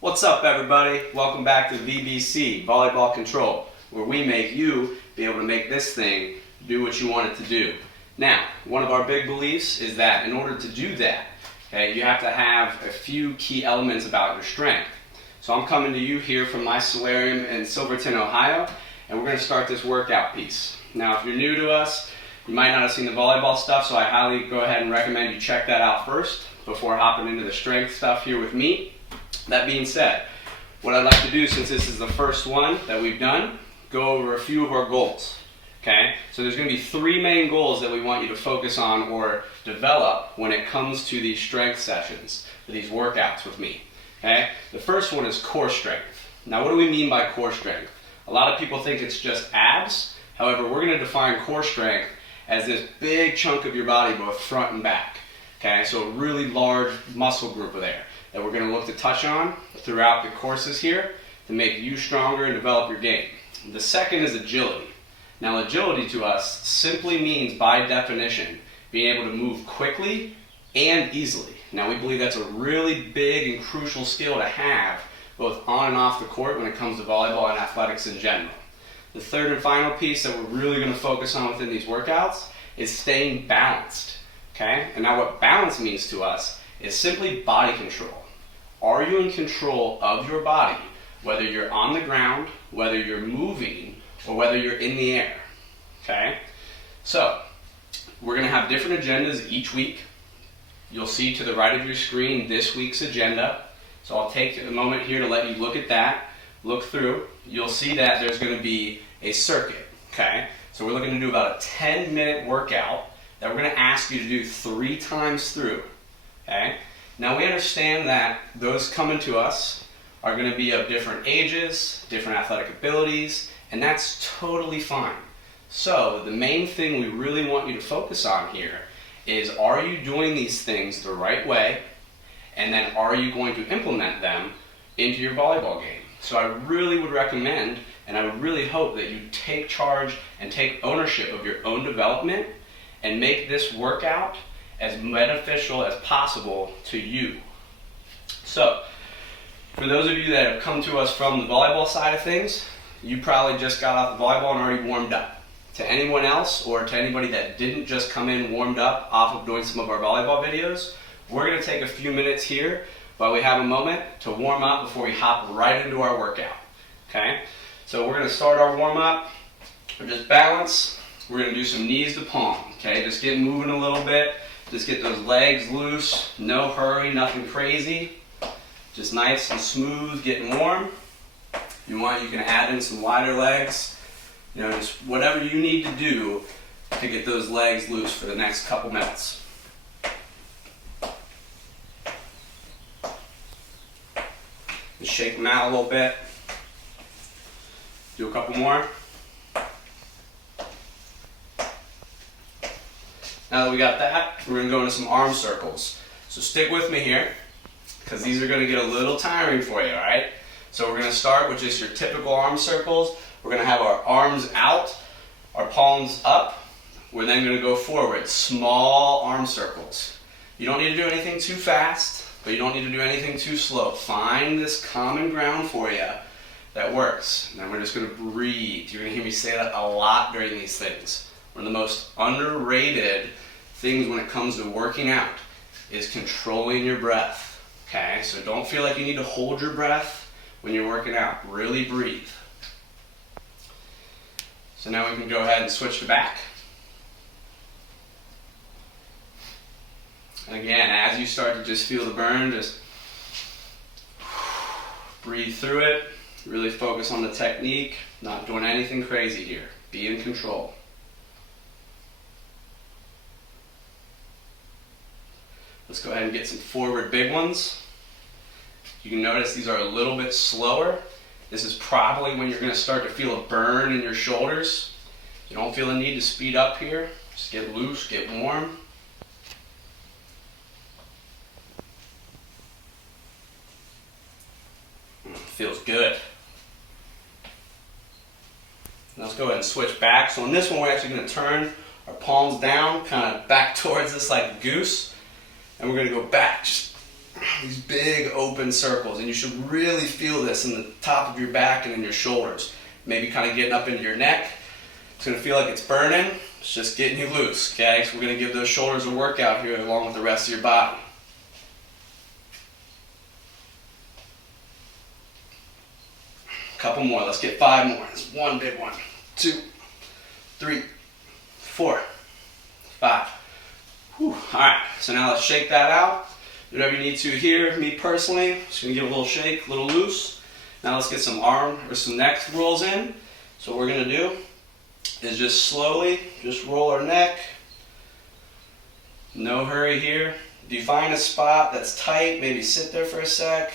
What's up, everybody? Welcome back to VBC, Volleyball Control, where we make you be able to make this thing do what you want it to do. Now, one of our big beliefs is that in order to do that, okay, you have to have a few key elements about your strength. So I'm coming to you here from my solarium in Silverton, Ohio, and we're going to start this workout piece. Now, if you're new to us, you might not have seen the volleyball stuff, so I highly go ahead and recommend you check that out first before hopping into the strength stuff here with me. That being said, what I'd like to do, since this is the first one that we've done, go over a few of our goals. Okay? So there's going to be three main goals that we want you to focus on or develop when it comes to these strength sessions, or these workouts with me. Okay? The first one is core strength. Now, what do we mean by core strength? A lot of people think it's just abs. However, we're going to define core strength as this big chunk of your body, both front and back. Okay? So a really large muscle group there that we're going to look to touch on throughout the courses here to make you stronger and develop your game. The second is agility. Now, agility to us simply means, by definition, being able to move quickly and easily. Now, we believe that's a really big and crucial skill to have both on and off the court when it comes to volleyball and athletics in general. The third and final piece that we're really going to focus on within these workouts is staying balanced. Okay? And now what balance means to us is simply body control. Are you in control of your body, whether you're on the ground, whether you're moving, or whether you're in the air? Okay? So, we're going to have different agendas each week. You'll see to the right of your screen this week's agenda. So I'll take a moment here to let you look at that, look through. You'll see that there's going to be a circuit. Okay? So we're looking to do about a 10-minute workout that we're going to ask you to do 3 times through. Okay? Now, we understand that those coming to us are going to be of different ages, different athletic abilities, and that's totally fine. So the main thing we really want you to focus on here is, are you doing these things the right way, and then are you going to implement them into your volleyball game? So I really would recommend, and I would really hope that you take charge and take ownership of your own development and make this workout as beneficial as possible to you. So, for those of you that have come to us from the volleyball side of things, you probably just got off the volleyball and already warmed up. To anyone else, or to anybody that didn't just come in warmed up off of doing some of our volleyball videos, we're going to take a few minutes here while we have a moment to warm up before we hop right into our workout. Okay? So we're going to start our warm up. We're just balance. We're going to do some knees to palm. Okay? Just get moving a little bit. Just get those legs loose, no hurry, nothing crazy. Just nice and smooth, getting warm. If you want, you can add in some wider legs. You know, just whatever you need to do to get those legs loose for the next couple minutes. Just shake them out a little bit. Do a couple more. Now that we got that, we're going to go into some arm circles. So stick with me here, because these are going to get a little tiring for you, alright? So we're going to start with just your typical arm circles. We're going to have our arms out, our palms up. We're then going to go forward, small arm circles. You don't need to do anything too fast, but you don't need to do anything too slow. Find this common ground for you that works. Now we're just going to breathe. You're going to hear me say that a lot during these things. One of the most underrated things when it comes to working out is controlling your breath. Okay, so don't feel like you need to hold your breath when you're working out. Really breathe. So now we can go ahead and switch to back. And again, as you start to just feel the burn, just breathe through it. Really focus on the technique, not doing anything crazy here. Be in control. Let's go ahead and get some forward big ones. You can notice these are a little bit slower. This is probably when you're going to start to feel a burn in your shoulders. You don't feel the need to speed up here. Just get loose, get warm. Feels good. Now let's go ahead and switch back. So on this one, we're actually going to turn our palms down, kind of back towards us like a goose. And we're going to go back, just these big open circles, and you should really feel this in the top of your back and in your shoulders. Maybe kind of getting up into your neck. It's going to feel like it's burning. It's just getting you loose, okay? So we're going to give those shoulders a workout here along with the rest of your body. A couple more. Let's get 5 more. That's one big one. 2, 3, 4, 5. Whew. All right, so now let's shake that out. Do whatever you need to here. Me personally, just gonna give it a little shake, a little loose. Now let's get some arm or some neck rolls in. So what we're gonna do is just slowly, just roll our neck. No hurry here. If you find a spot that's tight, maybe sit there for a sec.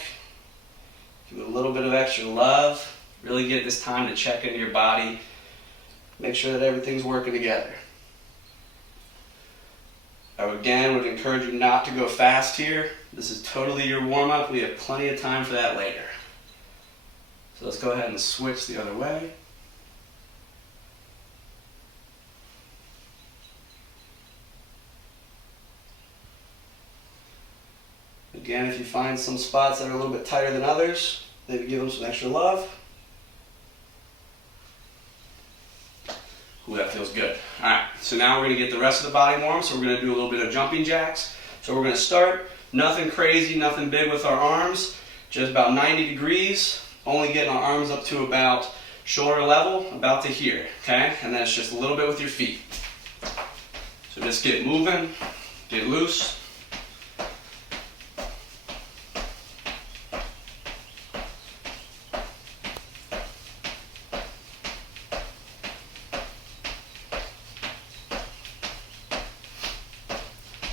Give it a little bit of extra love. Really get this time to check into your body. Make sure that everything's working together. I again would encourage you not to go fast here. This is totally your warm-up. We have plenty of time for that later. So let's go ahead and switch the other way. Again, if you find some spots that are a little bit tighter than others, maybe give them some extra love. Ooh, that feels good. All right, so now we're gonna get the rest of the body warm, so we're gonna do a little bit of jumping jacks. So we're gonna start, nothing crazy, nothing big with our arms, just about 90 degrees, only getting our arms up to about shoulder level, about to here, okay? And then it's just a little bit with your feet. So just get moving, get loose.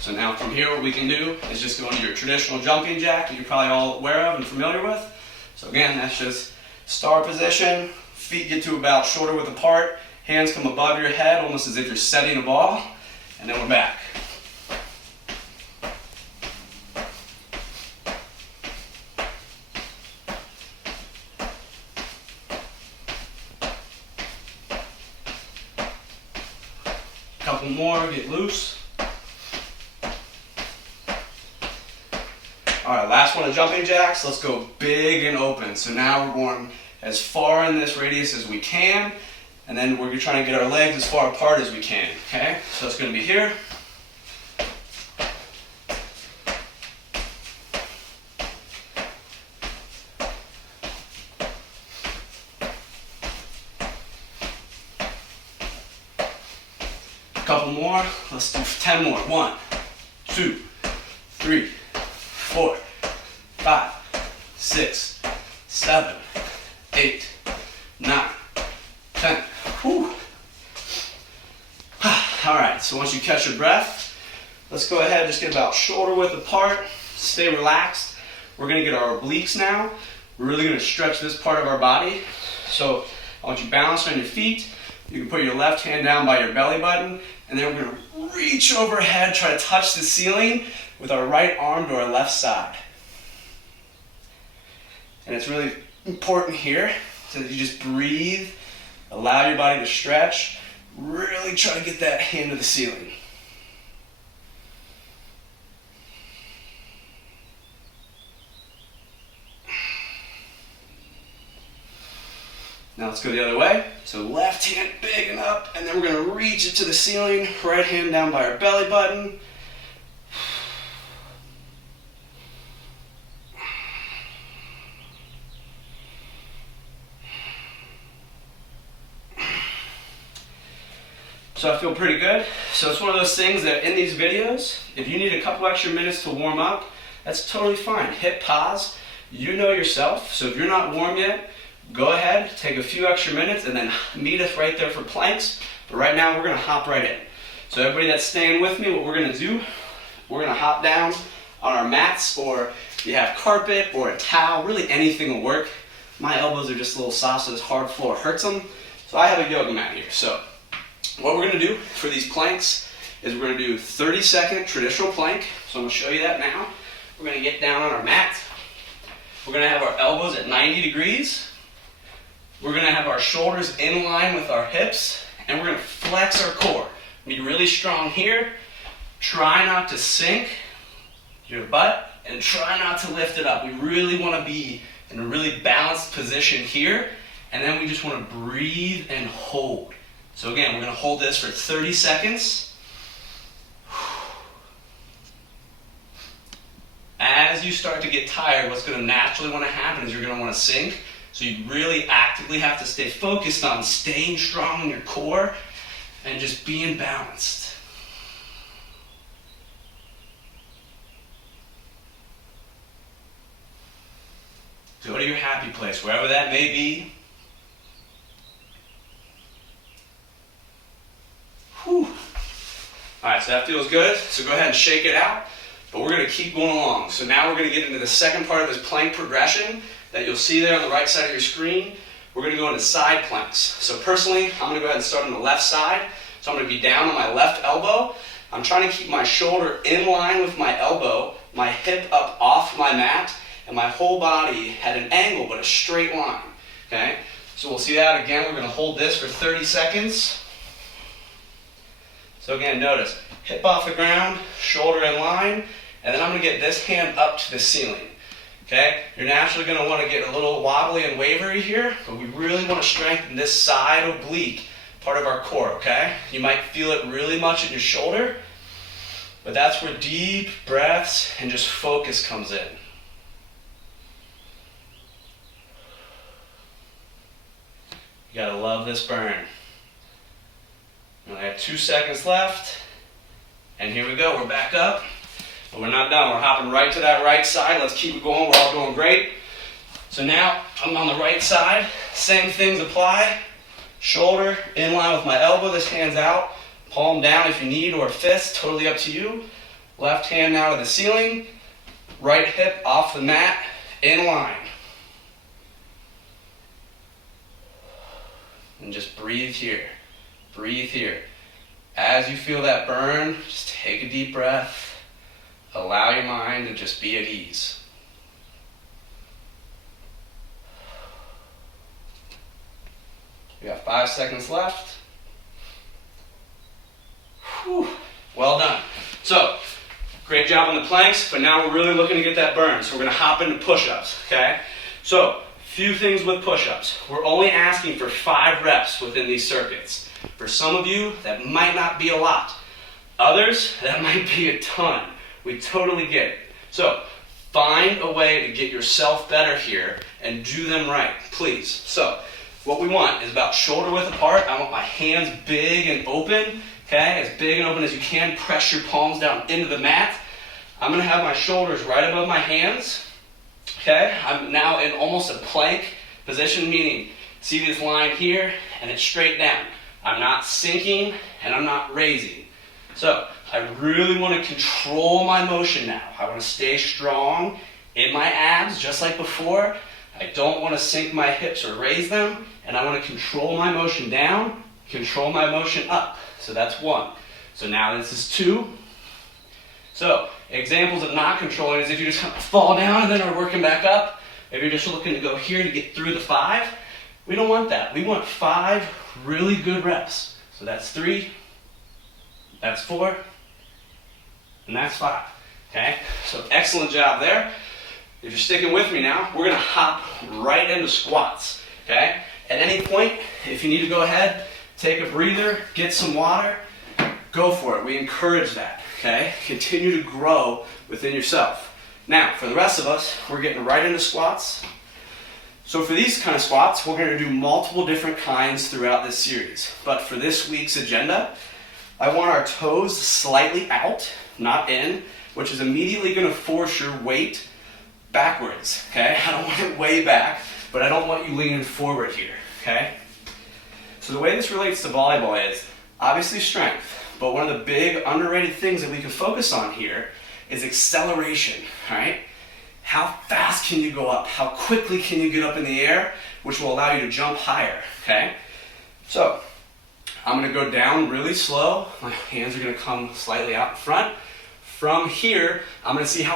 So now from here what we can do is just go into your traditional jumping jack that you're probably all aware of and familiar with. So again, that's just star position, feet get to about shoulder width apart, hands come above your head almost as if you're setting a ball, and then we're back. A couple more, get loose. All right, last one of jumping jacks. Let's go big and open. So now we're going as far in this radius as we can, and then we're trying to get our legs as far apart as we can, okay? So it's gonna be here. A couple more, let's do 10 more. 1, 2, 3, 4, 5, 6, 7, 8, 9, 10. Whew. All right, so once you catch your breath, let's go ahead and just get about shoulder width apart. Stay relaxed. We're gonna get our obliques now. We're really gonna stretch this part of our body. So I want you to balance on your feet. You can put your left hand down by your belly button, and then we're gonna reach overhead, try to touch the ceiling with our right arm to our left side. And it's really important here so that you just breathe, allow your body to stretch, really try to get that hand to the ceiling. Now let's go the other way. So left hand big and up, and then we're gonna reach it to the ceiling, right hand down by our belly button. So I feel pretty good. So it's one of those things that in these videos, if you need a couple extra minutes to warm up, that's totally fine. Hit pause. You know yourself. So if you're not warm yet, go ahead, take a few extra minutes, and then meet us right there for planks. But right now, we're gonna hop right in. So everybody that's staying with me, what we're gonna do, we're gonna hop down on our mats, or if you have carpet or a towel, really anything will work. My elbows are just a little soft, so this hard floor hurts them. So I have a yoga mat here. So what we're gonna do for these planks is we're gonna do 30-second traditional plank. So I'm gonna show you that now. We're gonna get down on our mat. We're gonna have our elbows at 90 degrees. We're gonna have our shoulders in line with our hips, and we're gonna flex our core. Be really strong here. Try not to sink your butt. and try not to lift it up. We really want to be in a really balanced position here, and then we just want to breathe and hold. So again, we're going to hold this for 30 seconds. As you start to get tired, what's going to naturally want to happen is you're going to want to sink. So you really actively have to stay focused on staying strong in your core and just being balanced. Go to your happy place, wherever that may be. Whew. Alright, so that feels good. So go ahead and shake it out. But we're going to keep going along. So now we're going to get into the second part of this plank progression that you'll see there on the right side of your screen. We're going to go into side planks. So personally, I'm going to go ahead and start on the left side. So I'm going to be down on my left elbow. I'm trying to keep my shoulder in line with my elbow, my hip up off my mat, and my whole body at an angle but a straight line. Okay? So we'll see that again. We're going to hold this for 30 seconds. So again, notice, hip off the ground, shoulder in line, and then I'm going to get this hand up to the ceiling. Okay? You're naturally going to want to get a little wobbly and wavery here, but we really want to strengthen this side oblique part of our core, okay? You might feel it really much in your shoulder, but that's where deep breaths and just focus comes in. You gotta love this burn. And I have 2 seconds left, and here we go, we're back up. But we're not done, we're hopping right to that right side. Let's keep it going, we're all doing great. So now, I'm on the right side, same things apply. Shoulder in line with my elbow, this hand's out. Palm down if you need, or fist, totally up to you. Left hand now to the ceiling. Right hip off the mat, in line. And just breathe here, breathe here. As you feel that burn, just take a deep breath. Allow your mind to just be at ease. We got 5 seconds left. Whew. Well done. So, great job on the planks, but now we're really looking to get that burn. So we're going to hop into push-ups, okay? So, few things with push-ups. We're only asking for 5 reps within these circuits. For some of you, that might not be a lot. Others, that might be a ton. We totally get it. So, find a way to get yourself better here and do them right, please. So, what we want is about shoulder width apart. I want my hands big and open, okay? As big and open as you can. Press your palms down into the mat. I'm going to have my shoulders right above my hands, okay? I'm now in almost a plank position, meaning see this line here, and it's straight down. I'm not sinking, and I'm not raising. So, I really want to control my motion now. I want to stay strong in my abs, just like before. I don't want to sink my hips or raise them, and I want to control my motion down, control my motion up. So that's 1. So now this is 2. So examples of not controlling is if you just kind of fall down and then are working back up. If you're just looking to go here to get through the 5, we don't want that. We want 5 really good reps. So that's 3, that's 4, and that's 5. Okay? So excellent job there. If you're sticking with me now, we're going to hop right into squats, okay? At any point, if you need to go ahead, take a breather, get some water, go for it. We encourage that, okay? Continue to grow within yourself. Now, for the rest of us, we're getting right into squats. So for these kind of squats, we're going to do multiple different kinds throughout this series. But for this week's agenda, I want our toes slightly out, not in, which is immediately going to force your weight backwards, okay? I don't want it way back, but I don't want you leaning forward here, okay? So the way this relates to volleyball is obviously strength, but one of the big underrated things that we can focus on here is acceleration, all right? How fast can you go up? How quickly can you get up in the air, which will allow you to jump higher, okay? So I'm going to go down really slow. My hands are going to come slightly out in front. From here, I'm going to see how